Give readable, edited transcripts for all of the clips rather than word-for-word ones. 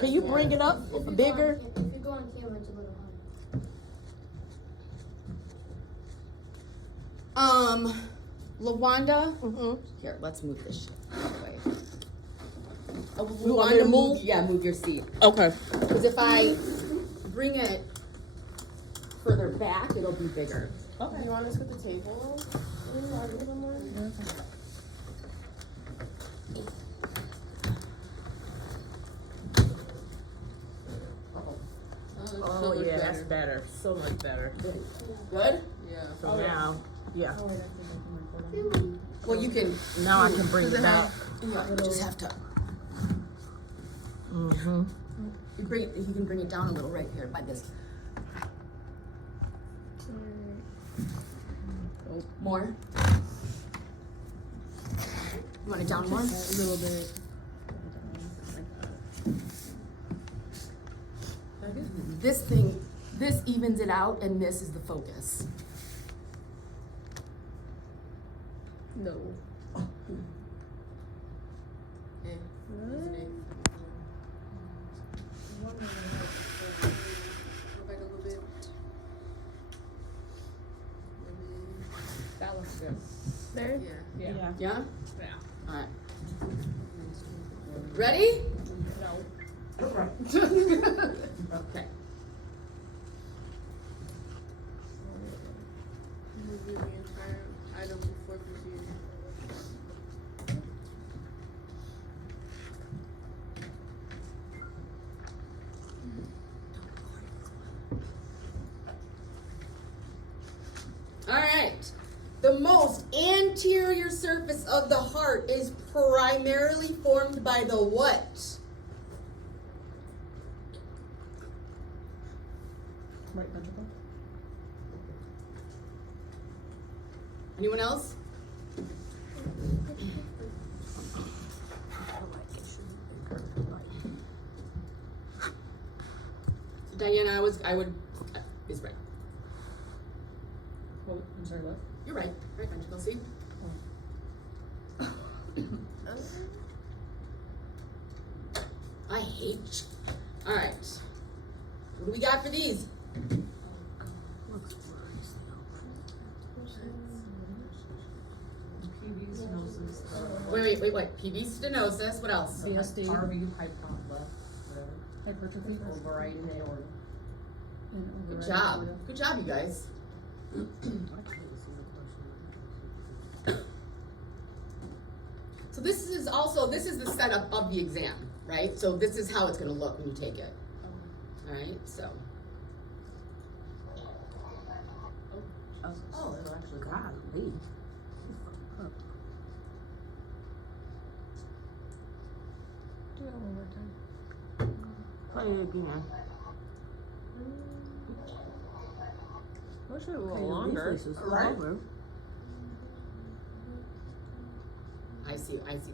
Can you bring it up bigger? If you go on camera, it's a little hard. LaWanda. Mm-hmm. Here, let's move this shit out of the way. You want me to move? Yeah, move your seat. Okay. Because if I bring it further back, it'll be bigger. Okay. You want us with the table? Oh yeah, that's better. So much better. Good? Yeah. So now, yeah. Well, you can. Now I can bring it back. Yeah, you just have to. Mm-hmm. You can bring it down a little right here by this. More. You want it down more? A little bit. This evens it out, and this is the focus. No. That looks good. There? Yeah. Yeah. Yeah? Yeah. Alright. Ready? No. Okay. Review the entire item before proceeding. Alright. The most anterior surface of the heart is primarily formed by the what? Right ventricle. Anyone else? So Diana, I would is right. Oh, I'm sorry, what? You're right. Right ventricle, see? I hate you. Alright. What do we got for these? Wait. PV stenosis. What else? CSD. RV pipe complex, Hypertrophy. overriding aorta. Good job. Good job, you guys. So this is the setup of the exam, right? So this is how it's gonna look when you take it. Alright, so. Oh, it'll actually golly. Do that one more time. Play it again. Wish it a little Okay, the longer. leaflets is Right. longer. I see the answer.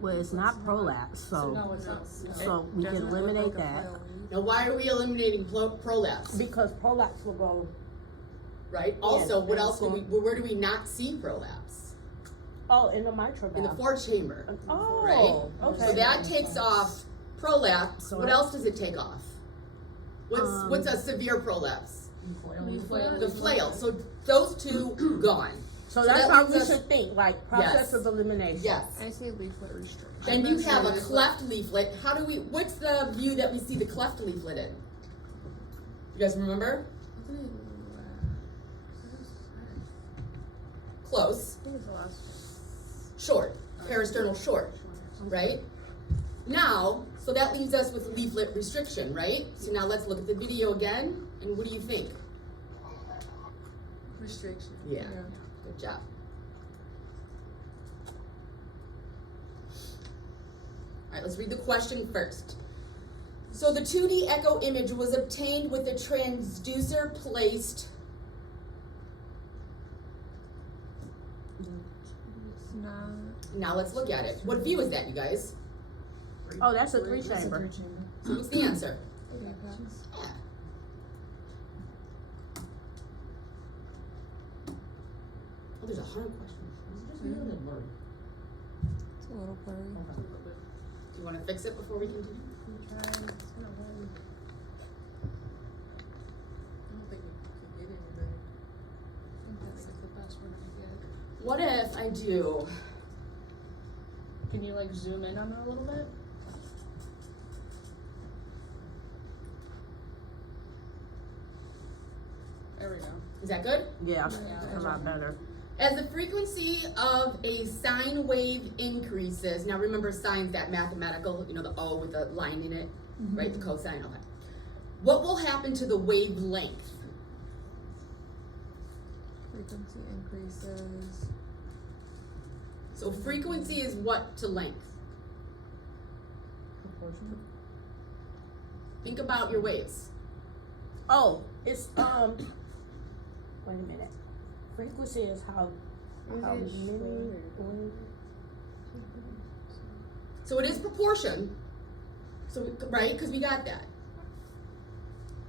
Well, it's not prolapse, so it's not. so we can eliminate that Now why are we eliminating prolapse? because prolapse will go. Right? Also, what and else so- where do we not see prolapse? Oh, in the mitral In the valve. fourth chamber. Oh, Right? okay. So that takes off prolapse. So What I- else does it take off? What's a severe prolapse? The flail. So those two gone. So So that's that how leaves we us- should think, like process Yes. of elimination. Yes. I say leaflet restriction. Then you have a cleft leaflet. What's the view that we see the cleft leaflet in? You guys remember? Close. I think it's the last. Short. Parasternal short. Right? Now, so that leaves us with leaflet restriction, right? So now let's look at the video again. And what do you think? Restriction. Yeah. Good job. All right, let's read the question first. So the 2D echo image was obtained with a transducer placed. It's not. Now let's look at it. What view is that, you guys? Oh, that's a three chamber. So what's the answer? Yeah. Oh, there's 100 questions. It's just a little bit blurry. It's a little blurry. Do you wanna fix it before we continue? I'm trying, it's gonna win. I don't think we could get any better. I think that's like the best we're gonna get. What if I do, Can you like zoom in on it a little bit? There we go. is that good? Yeah, Yeah. a lot better. As the frequency of a sine wave increases, now remember sine's that mathematical, you know, the O with the line in it, right, the cosine, okay. What will happen to the wavelength? Frequency increases. So frequency is what to length? Proportional. Think about your waves. Oh, it's wait a minute. Frequency is how many waves? So it is proportion, so, right, cause we got that.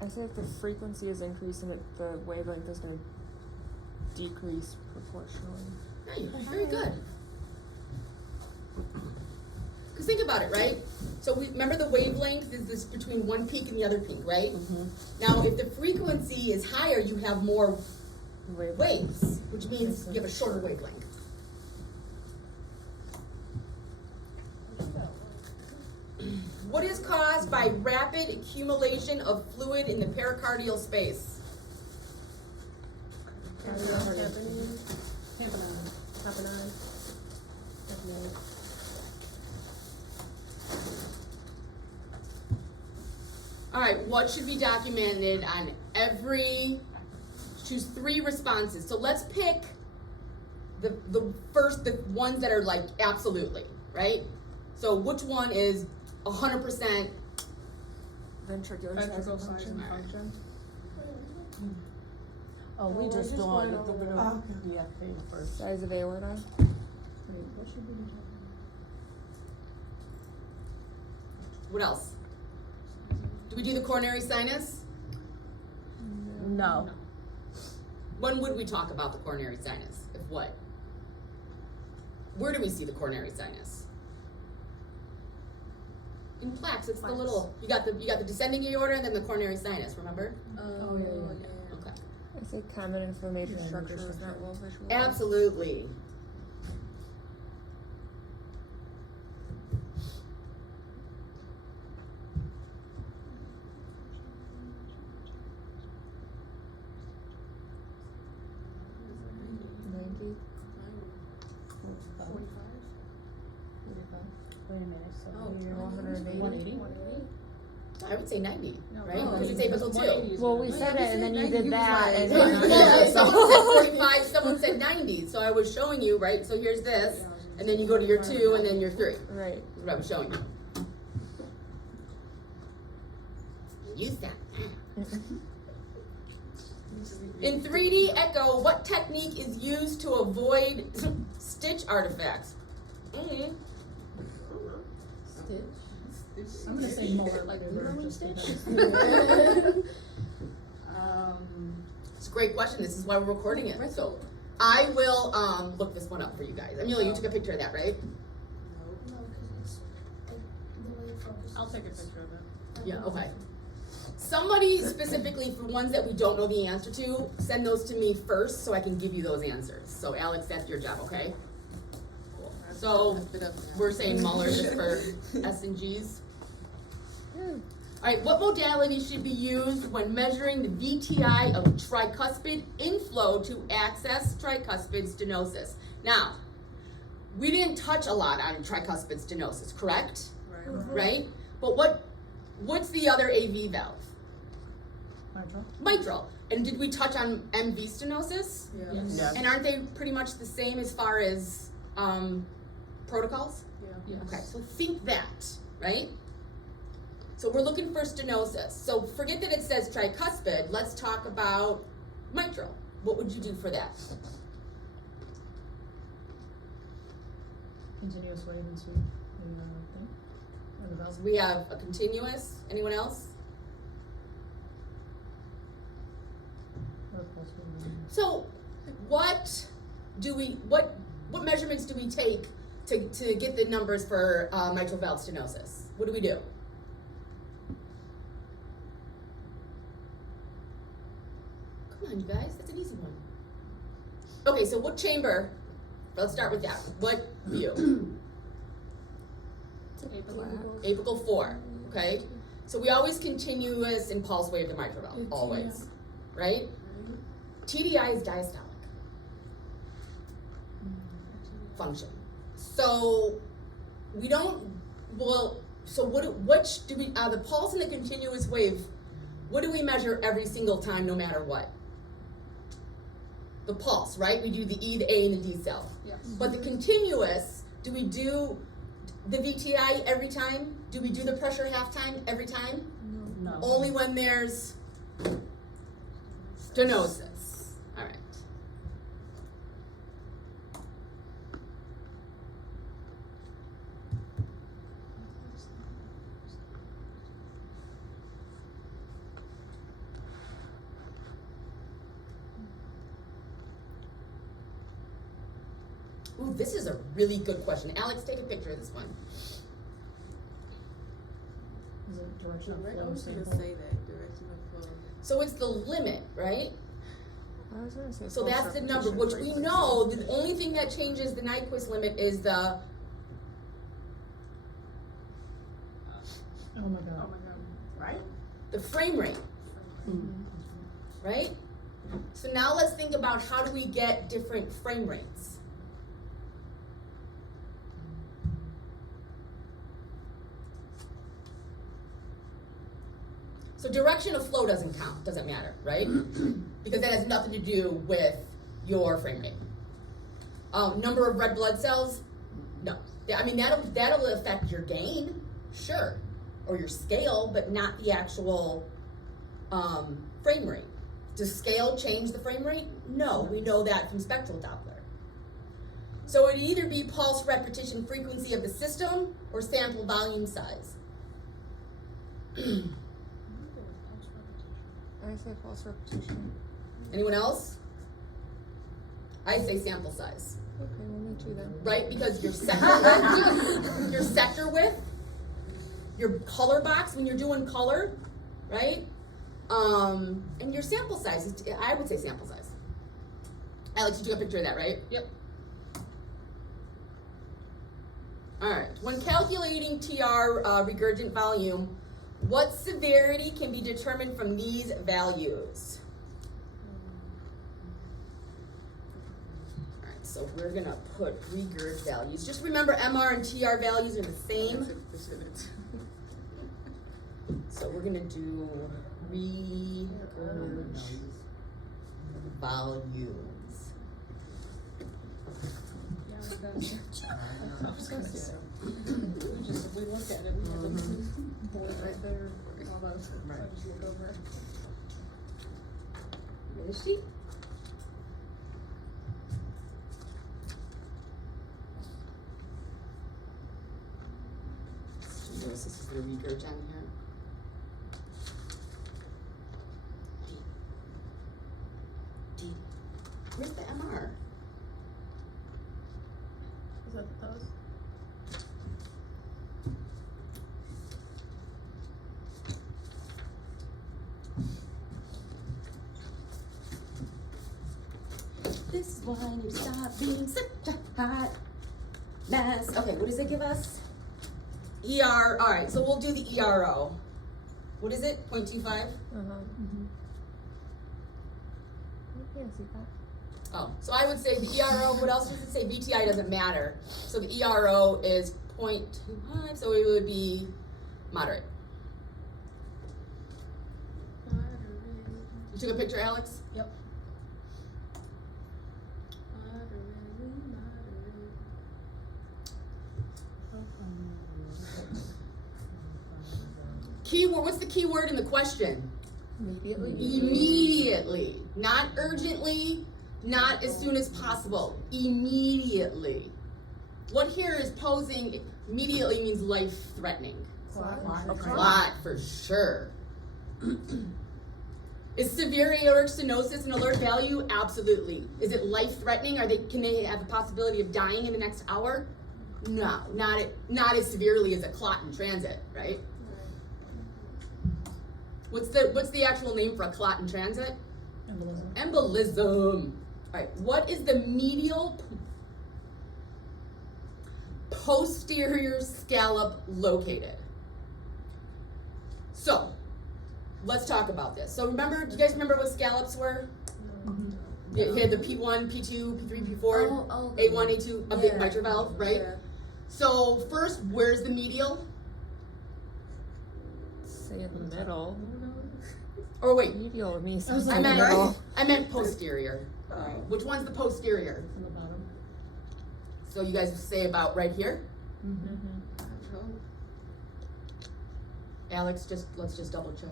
I say if the frequency is increasing, the wavelength is gonna decrease proportionally. Hey, very good. Cause think about it, right? So we, remember the wavelength is this between one peak and the other peak, right? Now, if the frequency is higher, you have more waves, which means you have a shorter wavelength. What is caused by rapid accumulation of fluid in the pericardial space? All right, what should be documented on every, choose 3 responses. So let's pick the ones that are like absolutely, right? So which one is 100%? Ventricular size Ventricle and size function. and function. Oh, we we're just just doing going the over little, the- yeah, thing first. Size of aorta. What else? Do we do the coronary sinus? No, When would we talk about the coronary sinus? If what? Where do we see the coronary sinus? In plaques, it's the little, you got the descending aorta and then the coronary sinus, remember? Oh, yeah. Okay. I say common inflammatory structure is not well visualized. Absolutely. wait a minute, so Oh, here. 180. I would say 90, No, right? no, Because it's apical 2. Well, we said it, and then you did that, and Well, someone said 45, someone said 90, so I was showing you, right? So here's this, and then you go to your 2, and then your 3. right. That's what I was showing you. Use that. In 3D echo, what technique is used to avoid stitch artifacts? Mm-hmm. I'm gonna say more like Lilo Stitch. It's a great question. This is why we're recording it. So I will look this one up for you guys. Amelia, you took a picture of that, right? No, because it's like the way it focuses. I'll take a picture of it. Yeah, okay. Somebody specifically for ones that we don't know the answer to, send those to me first so I can give you those answers. So Alex, that's your job, okay? Cool. So we're saying Muller just for S and G's. Alright, what modality should be used when measuring the VTI of tricuspid inflow to access tricuspid stenosis? Now, we didn't touch a lot on tricuspid stenosis, correct? Right? But what's the other AV valve? Mitral. And did we touch on MV stenosis? Yes. And aren't they pretty much the same as far as protocols? Yes. Okay, so think that, right? So we're looking for stenosis. So forget that it says tricuspid, let's talk about mitral. What would you do for that? Continuous wave and sweep, thing, or the valve. So we have a continuous, anyone else? Or pulse wave. So what measurements do we take to get the numbers for mitral valve stenosis? What do we do? Come on, you guys, that's an easy one. Okay, so what chamber? Let's start with that. What view? Apical 4, okay? So we always continuous and pulse wave the mitral valve, always, right? TDI is diastolic function. So we don't, well, so which do we, the pulse and the continuous wave, what do we measure every single time no matter what? The pulse, right? We do the E, the A, and the D cell. Yes. But the continuous, do we do the VTI every time? Do we do the pressure half time every time? No. Only when there's stenosis. All right. Ooh, this is a really good question. Alex, take a picture of this one. Is it direction of Right, I flow was gonna sample? say that, direction of flow. So it's the limit, right? I was gonna say So pulse that's the number, repetition which we frequency. know, the only thing that changes the Nyquist limit is the, Oh my Oh god. my god, right? the frame rate, right? So now let's think about how do we get different frame rates? So direction of flow doesn't count, doesn't matter, right? Because that has nothing to do with your frame rate. Number of red blood cells, no. I mean, that'll affect your gain, sure, or your scale, but not the actual frame rate. Does scale change the frame rate? No, we know that from spectral Doppler. So it'd either be pulse repetition frequency of the system or sample volume size. I say pulse repetition. Anyone else? I say sample size, Okay, well, me too then. right? Because your sector width, your color box when you're doing color, right? And your sample size, I would say sample size. Alex, you took a picture of that, right? Yep. All right, when calculating TR regurgent volume, what severity can be determined from these values? All right, so we're gonna put regurg values. Just remember MR and TR values are the same. So we're gonna do regurg values. Yeah, that's. I was gonna say. Just if we look at it, we have a board right there, all those, so I just look over it. Where is she? This is the regurg on here. D. Where's the MR? Is that those? This is why I need to stop being such a hot mess. Okay, what does it give us? ER, all right, so we'll do the ERO. What is it, 0.25? I can't see that. Oh, so I would say the ERO, what else does it say? VTI doesn't matter. So the ERO is 0.25, so it would be moderate. You took a picture, Alex? Yep. Keyword, what's the key word in the question? Immediately? Immediately. Not urgently, not as soon as possible. Immediately. What here is posing, immediately means life-threatening. Clot, for sure. Is severe aortic stenosis an alert value? Absolutely. Is it life-threatening? Can they have a possibility of dying in the next hour? No, not as severely as a clot in transit, right? What's the actual name for a clot in transit? Embolism. Embolism. Alright, what is the medial posterior scallop located? So, let's talk about this. So remember, do you guys remember what scallops were? You had the P1, P2, P3, P4, A1, A2 of the mitral valve, right? Yeah. So first, where's the medial? Say in the middle. Or wait, Medial with me I was sounds like, like I middle. meant, I meant posterior. Which one's the posterior? On the bottom. So you guys say about right here? Alex, let's just double check.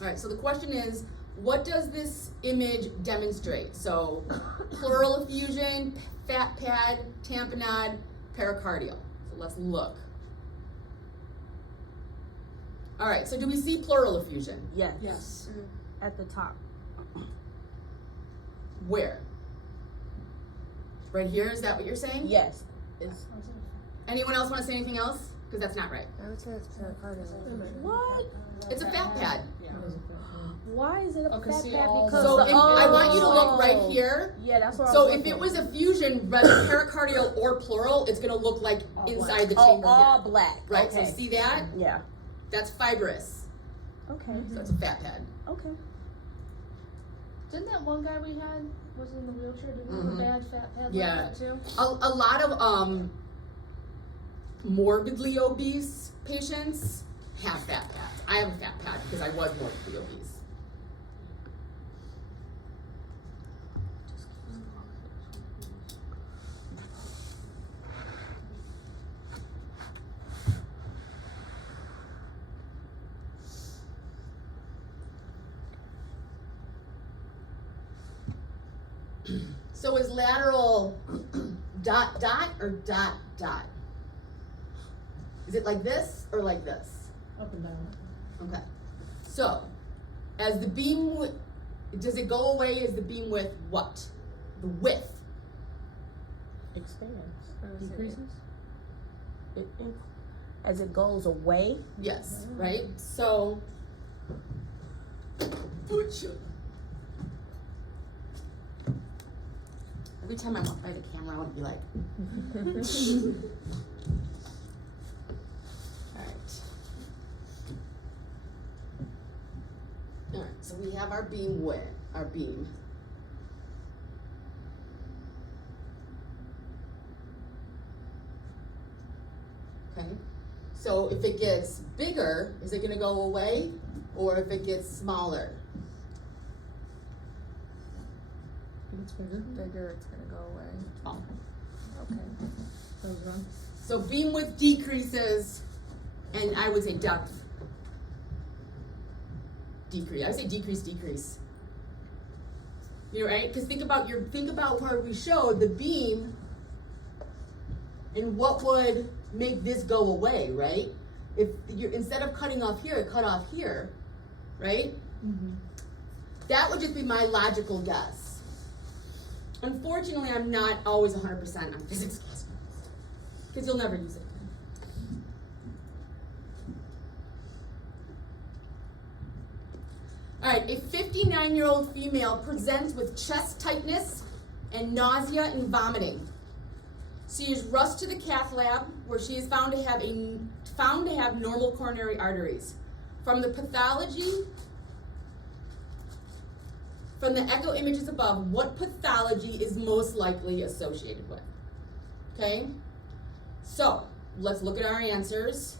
Alright, so the question is, what does this image demonstrate? So, pleural effusion, fat pad, tamponade, pericardial. So let's look. Alright, so do we see pleural effusion? Yes. Yes. At the top. Where? Right here, is that what you're saying? Yes. It's, Anyone else wanna say anything else? Cause that's not right. I would say it's pericardial. what? It's a fat pad. Why is it a Okay, fat see pad? all Because So the, if, I want you to look right oh. here. Yeah, that's what I So was if looking. it was effusion, whether pericardial or pleural, it's gonna look like inside the Oh, chamber all here. black. Right, Okay. so see that? Yeah. That's fibrous. Okay. So it's a fat pad. Okay. Didn't that one guy we had was in the wheelchair? Didn't he have Mhm. a bad fat pad Yeah. like that too? A lot of morbidly obese patients have fat pads. I have a fat pad because I was morbidly obese. So is lateral dot dot or dot dot? Is it like this or like this? Up and down. Okay. So, as the beam does it go away as the beam width what? The width. Expands. Decreases? As it goes away. Yes, right? So, every time I walk by the camera, I want to be like, alright. Alright, so we have our beam width, our beam. Okay, so if it gets bigger, is it gonna go away? Or if it gets smaller? If it's bigger. Bigger, it's gonna go away. Oh. Okay. Goes on. So beam width decreases, and I would say depth decrease. I would say decrease. You know, right? Because think about where we showed the beam, and what would make this go away, right? If you instead of cutting off here, it cut off here, right? That would just be my logical guess. Unfortunately, I'm not always 100% on physics class because you'll never use it. All right, a 59-year-old female presents with chest tightness and nausea and vomiting. She is rushed to the cath lab where she is found to have normal coronary arteries. From the pathology, from the echo images above, what pathology is most likely associated with? Okay, so let's look at our answers.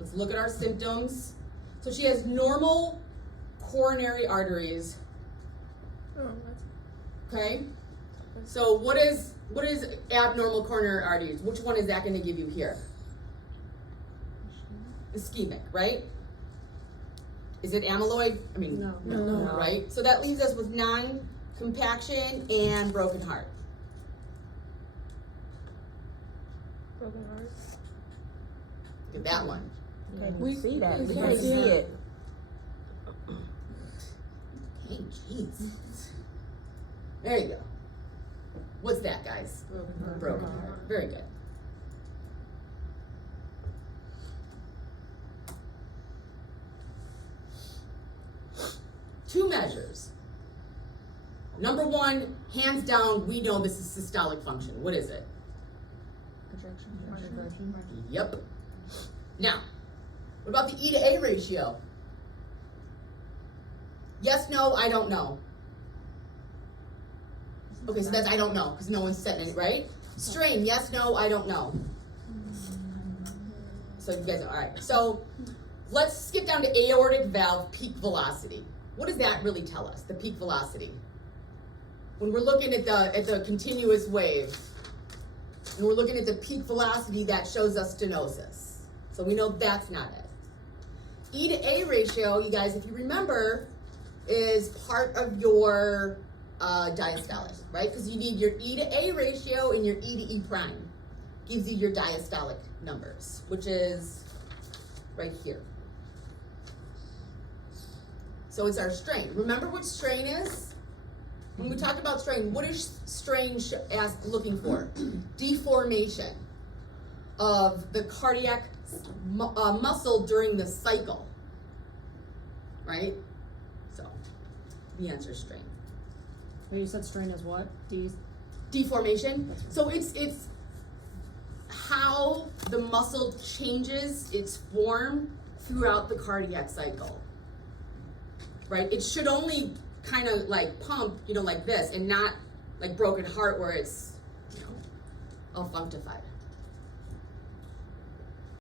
Let's look at our symptoms. So she has normal coronary arteries. Okay, so what is abnormal coronary arteries? Which one is that going to give you here? Ischemic, right? Is it amyloid? I mean, No. right? So that leaves us with non-compaction and broken heart. Broken heart. Look at that one. We see that. We we can can see see it. Hey, jeez. There you go. What's that, guys? Broken heart. Very good. Two measures. Number one, hands down, we know this is systolic function. What is it? Projection. Yep. Now, what about the E to A ratio? Yes, no, I don't know. Okay, so that's I don't know, because no one's setting it, right? Strain, yes, no, I don't know. So you guys, all right. So let's skip down to aortic valve peak velocity. What does that really tell us, the peak velocity? When we're looking at the continuous wave, and we're looking at the peak velocity, that shows us stenosis. So we know that's not it. E to A ratio, you guys, if you remember, is part of your diastolic, right? Because you need your E to A ratio and your E to E prime. Gives you your diastolic numbers, which is right here. So it's our strain. Remember what strain is? When we talk about strain, what is strain looking for? Deformation of the cardiac muscle during the cycle, right? So the answer is strain. But you said strain is what? Deformation. So it's how the muscle changes its form throughout the cardiac cycle, right? It should only kind of like pump, like this, and not like broken heart where it's, all functified.